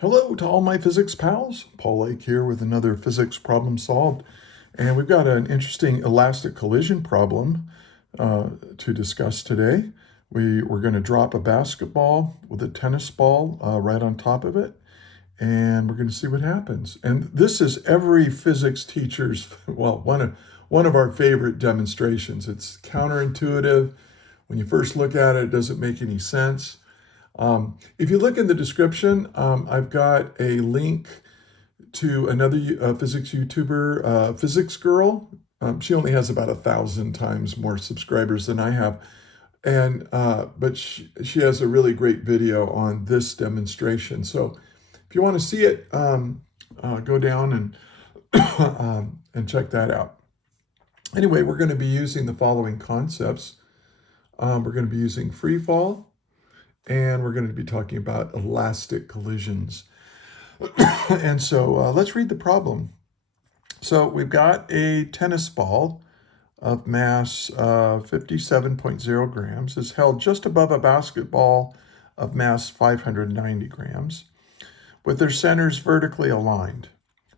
Hello to all my physics pals. Paul Lake here with another physics problem solved. And we've got an interesting elastic collision problem to discuss today. We're going to drop a basketball with a tennis ball right on top of it, and we're going to see what happens. And this is every physics teacher's, well, one of our favorite demonstrations. It's counterintuitive. When you first look at it, it doesn't make any sense. If you look in the description, I've got a link to another physics YouTuber, Physics Girl. She only has about 1,000 times more subscribers than I have, and but she has a really great video on this demonstration. So if you want to see it, go down and check that out. Anyway, we're going to be using the following concepts. We're going to be using free fall. And we're going to be talking about elastic collisions. And so let's read the problem. So we've got a tennis ball of mass 57.0 grams is held just above a basketball of mass 590 grams with their centers vertically aligned.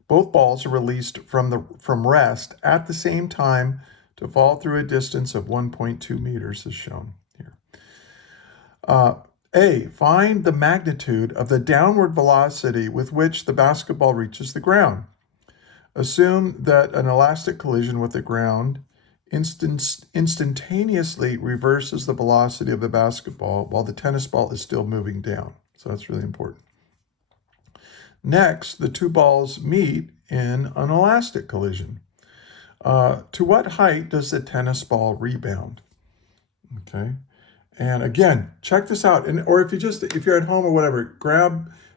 Both balls are released from rest at the same time to fall through a distance of 1.2 meters as shown here. Find the magnitude of the downward velocity with which the basketball reaches the ground. Assume that an elastic collision with the ground instantaneously reverses the velocity of the basketball while the tennis ball is still moving down. So that's really important. Next, the two balls meet in an elastic collision. To what height does the tennis ball rebound? Okay. And again, check this out. Or if you're at home or whatever,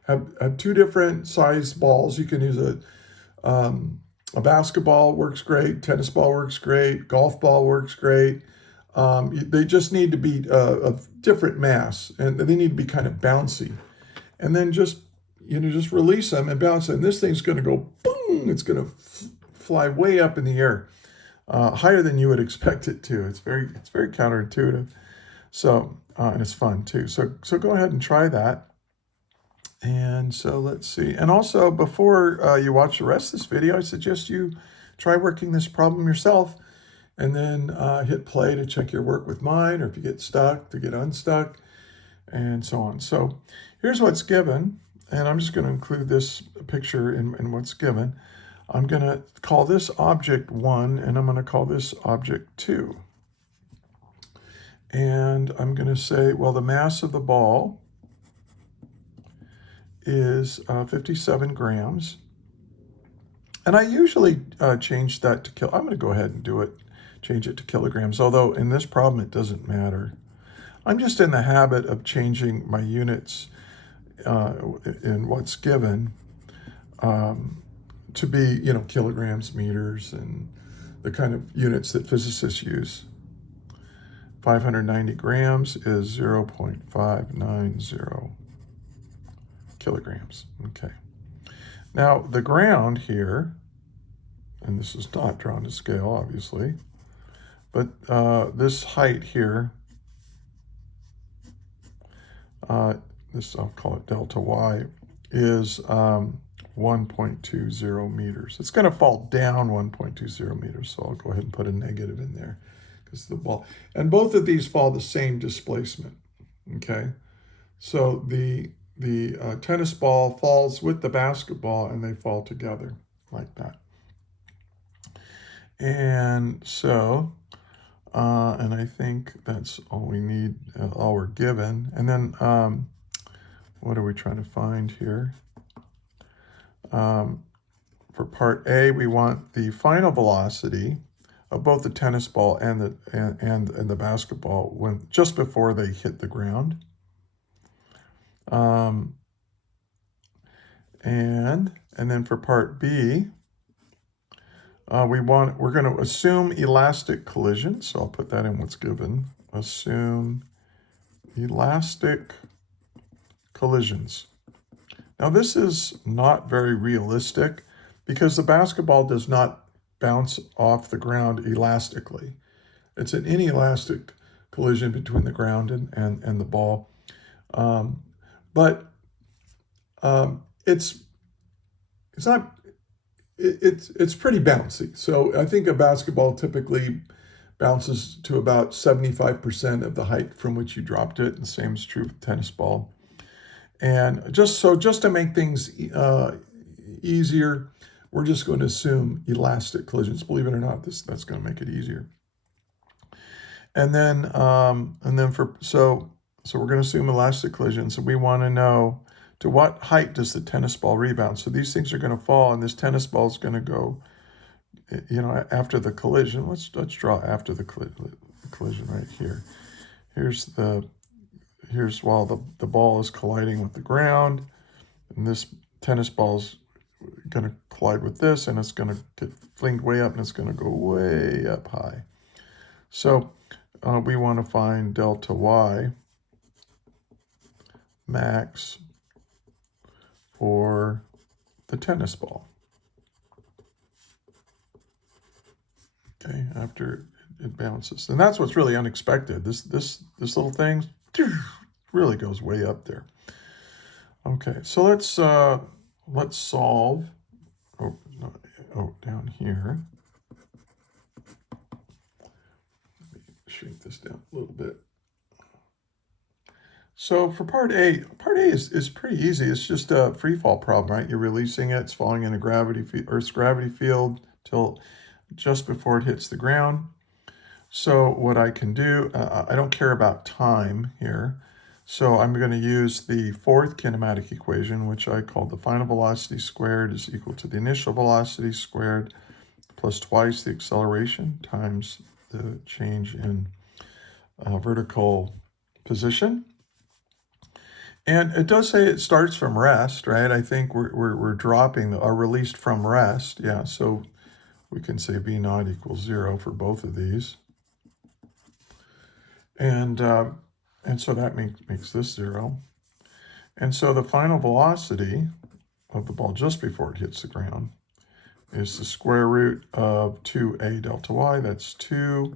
have two different size balls. You can use a basketball works great, tennis ball works great, golf ball works great. They just need to be of different mass, and they need to be kind of bouncy. And then just release them and bounce them. And this thing's going to go boom. It's going to fly way up in the air, higher than you would expect it to. It's very counterintuitive. So, and it's fun too. So go ahead and try that. And so let's see. And also, before you watch the rest of this video, I suggest you try working this problem yourself, and then hit play to check your work with mine, or if you get stuck, to get unstuck, and so on. So here's what's given, and I'm just going to include this picture in what's given. I'm going to call this object 1, and I'm going to call this object 2. And I'm going to say, well, the mass of the ball is 57 grams. And I usually change that to I'm going to go ahead and change it to kilograms, although in this problem it doesn't matter. I'm just in the habit of changing my units in what's given to be, kilograms, meters, and the kind of units that physicists use. 590 grams is 0.590 kilograms. Okay. Now, the ground here, and this is not drawn to scale, obviously, but this height here, this I'll call it delta y, is 1.20 meters. It's going to fall down 1.20 meters, so I'll go ahead and put a negative in there. The ball, and both of these fall the same displacement. Okay, so the tennis ball falls with the basketball, and they fall together like that. And so, and I think that's all we need, all we're given. And then, what are we trying to find here? For part A, we want the final velocity of both the tennis ball and the basketball just before they hit the ground. And then for part B, we're going to assume elastic collision. So I'll put that in what's given. Assume elastic collisions. Now this is not very realistic because the basketball does not bounce off the ground elastically. It's an inelastic collision between the ground and the ball. But it's not it's pretty bouncy. So I think a basketball typically bounces to about 75% of the height from which you dropped it. The same is true with tennis ball. And just to make things easier, we're just going to assume elastic collisions. Believe it or not, that's going to make it easier. And then so we're going to assume elastic collisions. So we want to know, to what height does the tennis ball rebound? So these things are going to fall, and this tennis ball is going to go, after the collision. Let's draw after the collision right here. Here's while the ball is colliding with the ground, and this tennis ball is going to collide with this, and it's going to get flinged way up, and it's going to go way up high. So we want to find delta y max for the tennis ball. Okay, after it bounces. And that's what's really unexpected. This little thing really goes way up there. Okay, so let's solve. Down here. Let me shrink this down a little bit. So for part A is pretty easy. It's just a free fall problem, right? You're releasing it. It's falling in a Earth's gravity field till just before it hits the ground. So what I can do, I don't care about time here. So I'm going to use the fourth kinematic equation, which I call the final velocity squared is equal to the initial velocity squared plus twice the acceleration times the change in vertical position. And it does say it starts from rest, right? I think we're dropping are released from rest. Yeah, so we can say V naught equals 0 for both of these. And so that makes this 0. And so the final velocity of the ball just before it hits the ground is the square root of 2a delta y. That's 2.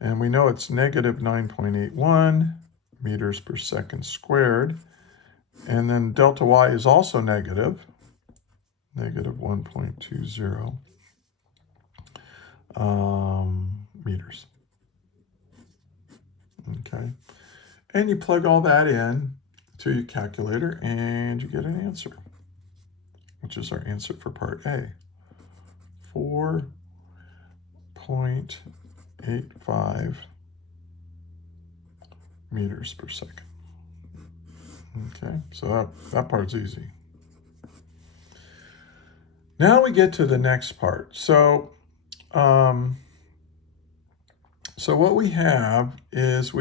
And we know it's negative 9.81 meters per second squared. And then delta y is also negative 1.20 meters. Okay. And you plug all that in to your calculator and you get an answer, which is our answer for part A. 4.85 meters per second. Okay, so that part's easy. Now we get to the next part. So what we have is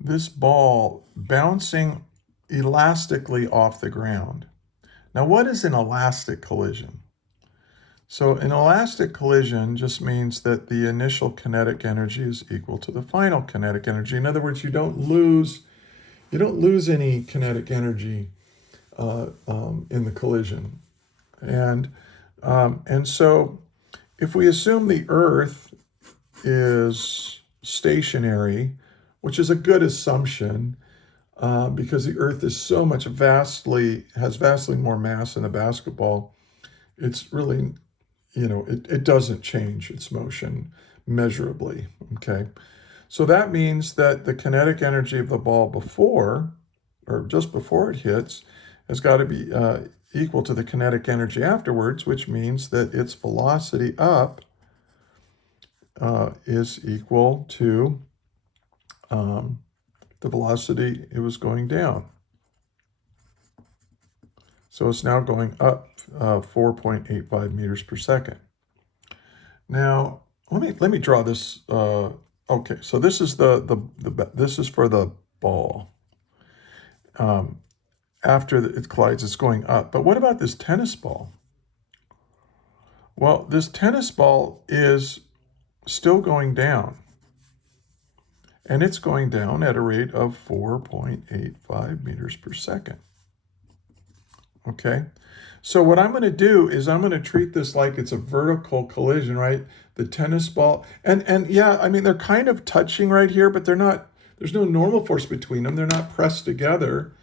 this ball bouncing elastically off the ground. Now, what is an elastic collision? So an elastic collision just means that the initial kinetic energy is equal to the final kinetic energy. In other words, you don't lose any kinetic energy in the collision. And so if we assume the Earth is stationary, which is a good assumption because the Earth is has vastly more mass than a basketball, it's really, it doesn't change its motion measurably, okay? So that means that the kinetic energy of the ball just before it hits, has got to be equal to the kinetic energy afterwards, which means that its velocity up is equal to the velocity it was going down. So it's now going up 4.85 meters per second. Now, let me draw this. Okay, so this is this is for the ball. After it collides, it's going up. But what about this tennis ball? Well, this tennis ball is still going down. And it's going down at a rate of 4.85 meters per second. Okay, so what I'm going to do is I'm going to treat this like it's a vertical collision, right? The tennis ball, and yeah, I mean, they're kind of touching right here, but they're not, there's no normal force between them. They're not pressed together.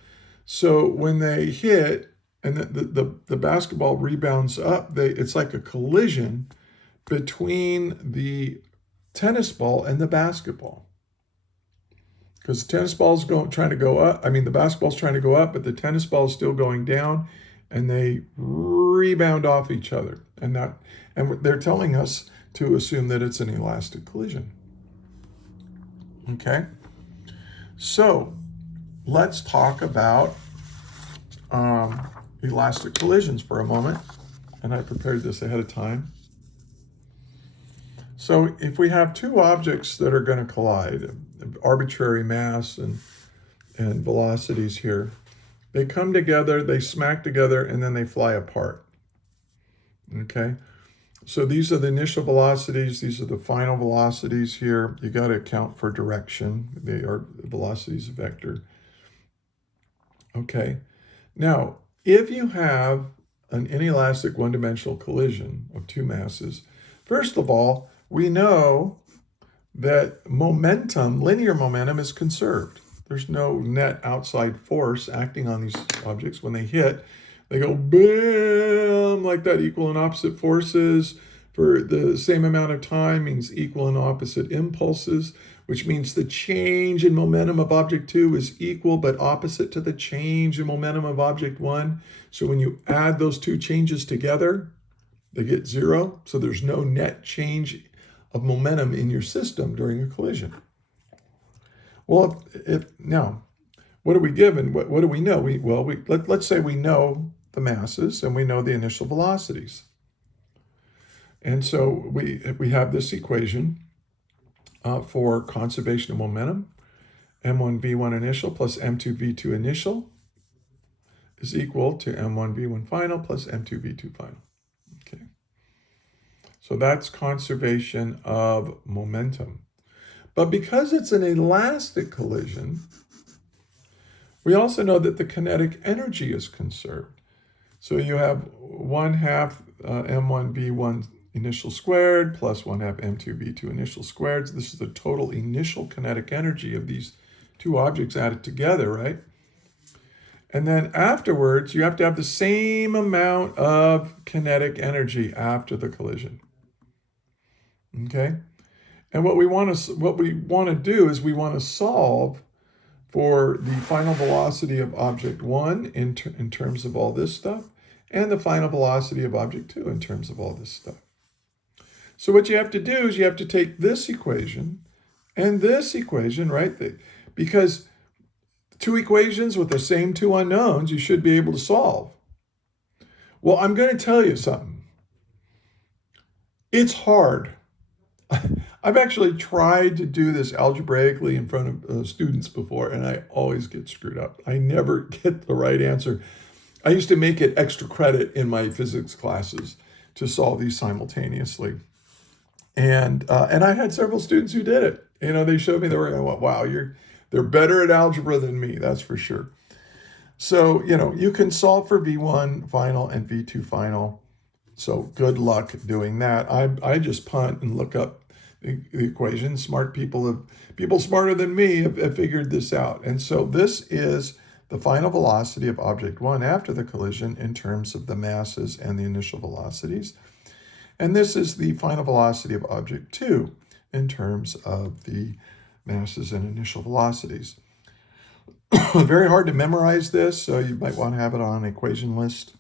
So when they hit and the basketball rebounds up, it's like a collision between the tennis ball and the basketball. Because the tennis ball's trying to go up. I mean, the basketball's trying to go up, but the tennis ball is still going down, and they rebound off each other. And they're telling us to assume that it's an elastic collision. Okay, so let's talk about elastic collisions for a moment. And I prepared this ahead of time. So if we have two objects that are going to collide, arbitrary mass and velocities here, they come together, they smack together, and then they fly apart. Okay, so these are the initial velocities, these are the final velocities here. You got to account for direction. They are velocities of vector. Okay, now if you have an inelastic one-dimensional collision of two masses, first of all, we know that momentum, linear momentum, is conserved. There's no net outside force acting on these objects. When they hit, they go bam, like that. Equal and opposite forces for the same amount of time means equal and opposite impulses, which means the change in momentum of object 2 is equal but opposite to the change in momentum of object 1. So when you add those two changes together, they get 0. So there's no net change of momentum in your system during a collision. Well, now, what are we given? What do we know? Let's say we know the masses and we know the initial velocities. And so we have this equation for conservation of momentum. M1v1 initial plus M2v2 initial is equal to M1v1 final plus M2v2 final. Okay. So that's conservation of momentum. But because it's an elastic collision, we also know that the kinetic energy is conserved. So you have 1/2 M1v1 initial squared plus 1/2 M2v2 initial squared. So this is the total initial kinetic energy of these two objects added together, right? And then afterwards, you have to have the same amount of kinetic energy after the collision. Okay? And what we want to do is we want to solve for the final velocity of object 1 in terms of all this stuff, and the final velocity of object 2 in terms of all this stuff. So what you have to do is you have to take this equation and this equation, right? Because two equations with the same two unknowns, you should be able to solve. Well, I'm going to tell you something. It's hard. I've actually tried to do this algebraically in front of students before, and I always get screwed up. I never get the right answer. I used to make it extra credit in my physics classes to solve these simultaneously. And I had several students who did it. You know, they showed me the work. I went, wow, they're better at algebra than me, that's for sure. So, you know, you can solve for V1 final and V2 final. So good luck doing that. I just punt and look up the equation. Smart people smarter than me have figured this out. And so this is the final velocity of object 1 after the collision in terms of the masses and the initial velocities. And this is the final velocity of object 2 in terms of the masses and initial velocities. Very hard to memorize this, so you might want to have it on an equation list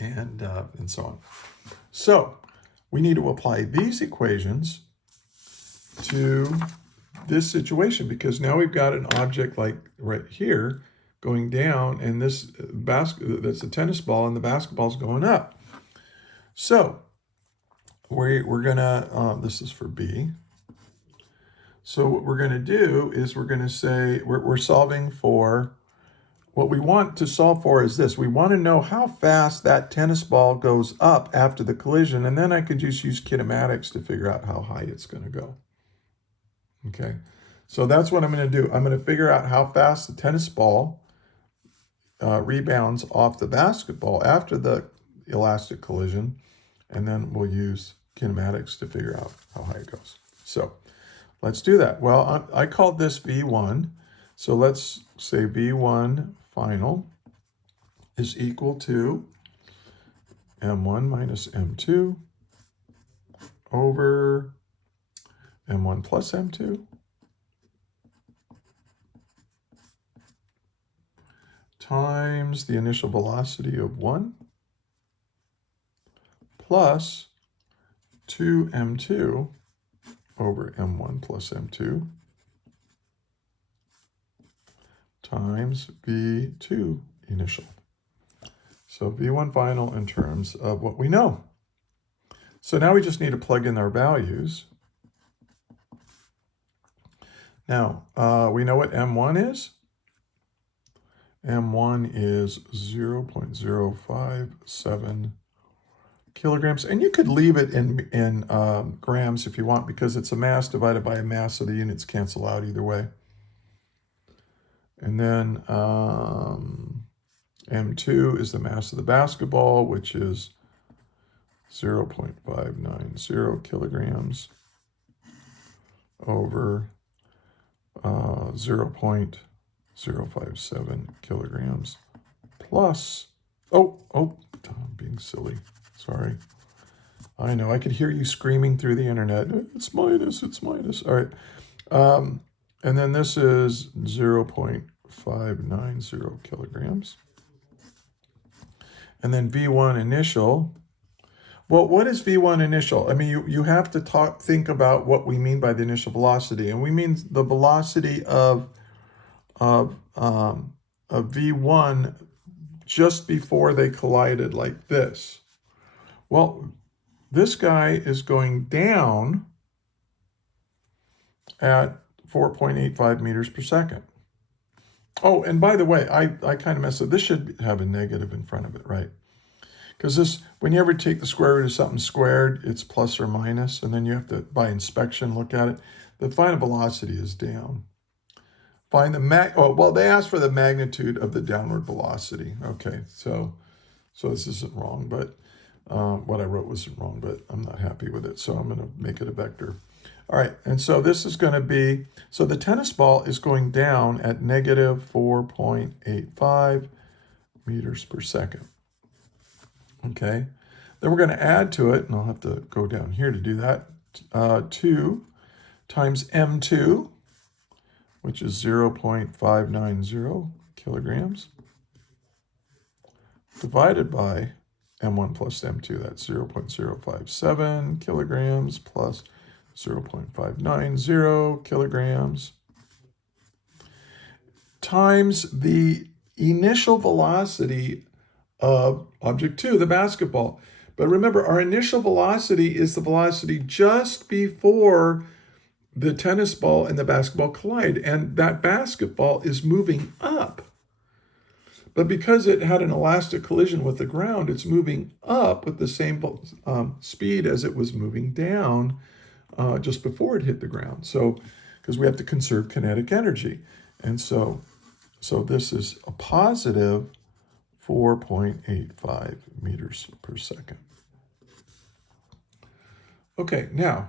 and so on. So we need to apply these equations to this situation, because now we've got an object like right here going down, and this that's a tennis ball, and the basketball's going up. So we're gonna, this is for B. So what we're gonna do is we're gonna say, we're solving for, what we want to solve for is this. We want to know how fast that tennis ball goes up after the collision, and then I could just use kinematics to figure out how high it's gonna go. Okay, so that's what I'm gonna do. I'm gonna figure out how fast the tennis ball rebounds off the basketball after the elastic collision, and then we'll use kinematics to figure out how high it goes. So let's do that. Well, I called this V1, so let's say V1 final is equal to m1 minus m2 over m1 plus m2 times the initial velocity of 1 plus 2m2 over m1 plus m2 times v2 initial. So v1 final in terms of what we know. So now we just need to plug in our values. Now, we know what m1 is. m1 is 0.057 kilograms. And you could leave it in grams if you want, because it's a mass divided by a mass, so the units cancel out either way. And then m2 is the mass of the basketball, which is 0.590 kilograms over 0.057 kilograms plus, I'm being silly, sorry. I know, I could hear you screaming through the internet, it's minus. All right, and then this is 0.590 kilograms. And then V1 initial. Well, what is V1 initial? I mean, you have to think about what we mean by the initial velocity. And we mean the velocity of V1 just before they collided like this. Well, this guy is going down at 4.85 meters per second. Oh, and by the way, I kind of messed up. This should have a negative in front of it, right? Because this, when you ever take the square root of something squared, it's plus or minus, and then you have to, by inspection, look at it. The final velocity is down. Find the they asked for the magnitude of the downward velocity. Okay, so this isn't wrong, but what I wrote wasn't wrong, but I'm not happy with it, so I'm going to make it a vector. All right, and so this is going to be, so the tennis ball is going down at negative 4.85 meters per second. Okay, then we're going to add to it, and I'll have to go down here to do that, 2 times m2, which is 0.590 kilograms, divided by m1 plus m2, that's 0.057 kilograms plus 0.590 kilograms, times the initial velocity of object 2, the basketball. But remember, our initial velocity is the velocity just before the tennis ball and the basketball collide, and that basketball is moving up. But because it had an elastic collision with the ground, it's moving up with the same speed as it was moving down just before it hit the ground. So, because we have to conserve kinetic energy. And so this is a positive 4.85 meters per second. Okay, now,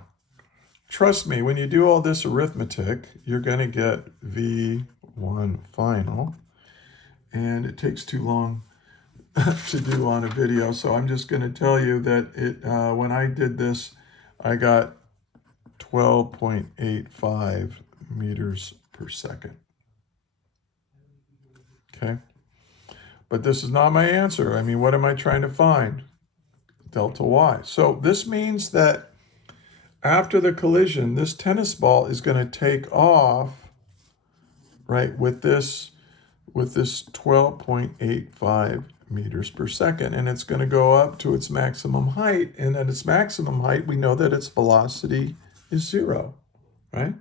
trust me, when you do all this arithmetic, you're going to get V1 final. And it takes too long to do on a video, so I'm just going to tell you that when I did this, I got 12.85 meters per second. Okay? But this is not my answer. I mean, what am I trying to find? Delta Y. So this means that after the collision, this tennis ball is going to take off, right, with this 12.85 meters per second, and it's going to go up to its maximum height, and at its maximum height, we know that its velocity is 0, right?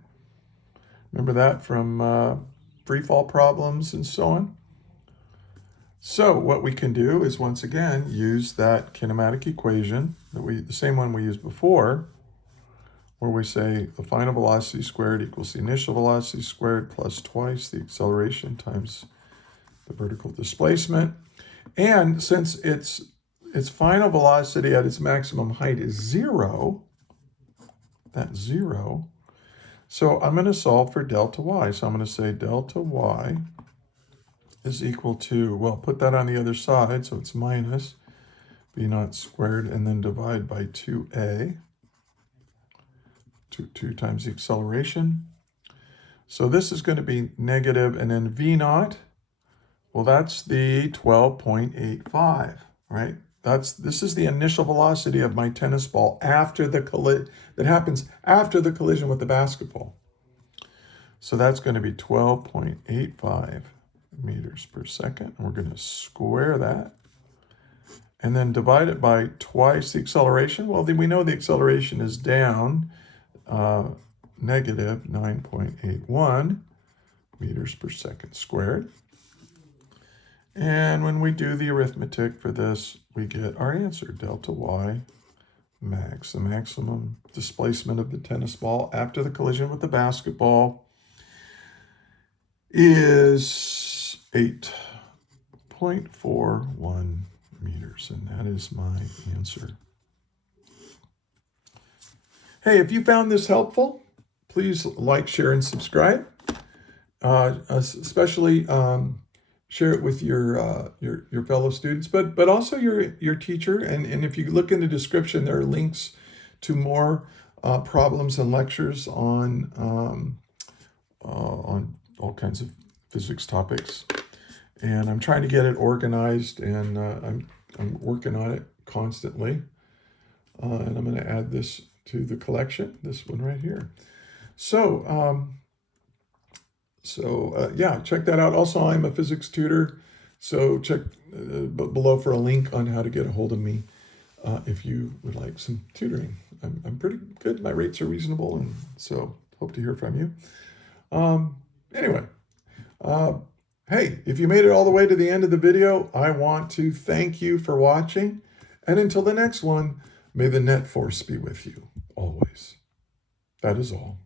Remember that from free fall problems and so on? So what we can do is, once again, use that kinematic equation, the same one we used before, where we say the final velocity squared equals the initial velocity squared plus twice the acceleration times the vertical displacement. And since its final velocity at its maximum height is 0, that's 0, so I'm going to solve for delta y. So I'm going to say delta y is equal to, well, put that on the other side, so it's minus b naught squared, and then divide by 2a, 2 times the acceleration. So this is going to be negative, and then v naught, well, that's the 12.85, right? This is the initial velocity of my tennis ball after the that happens after the collision with the basketball. So that's going to be 12.85 meters per second. And we're going to square that. And then divide it by twice the acceleration. Well, then we know the acceleration is down, negative 9.81 meters per second squared. And when we do the arithmetic for this, we get our answer, delta y max, the maximum displacement of the tennis ball after the collision with the basketball, is 8.41 meters, and that is my answer. Hey, if you found this helpful, please like, share, and subscribe. Especially share it with your fellow students, but also your teacher. And if you look in the description, there are links to more problems and lectures on all kinds of physics topics. And I'm trying to get it organized, and I'm working on it constantly. And I'm going to add this to the collection, this one right here. So, yeah, check that out. Also, I'm a physics tutor, so check below for a link on how to get a hold of me if you would like some tutoring. I'm pretty good. My rates are reasonable, and so hope to hear from you. Anyway, hey, if you made it all the way to the end of the video, I want to thank you for watching. And until the next one, may the net force be with you always. That is all.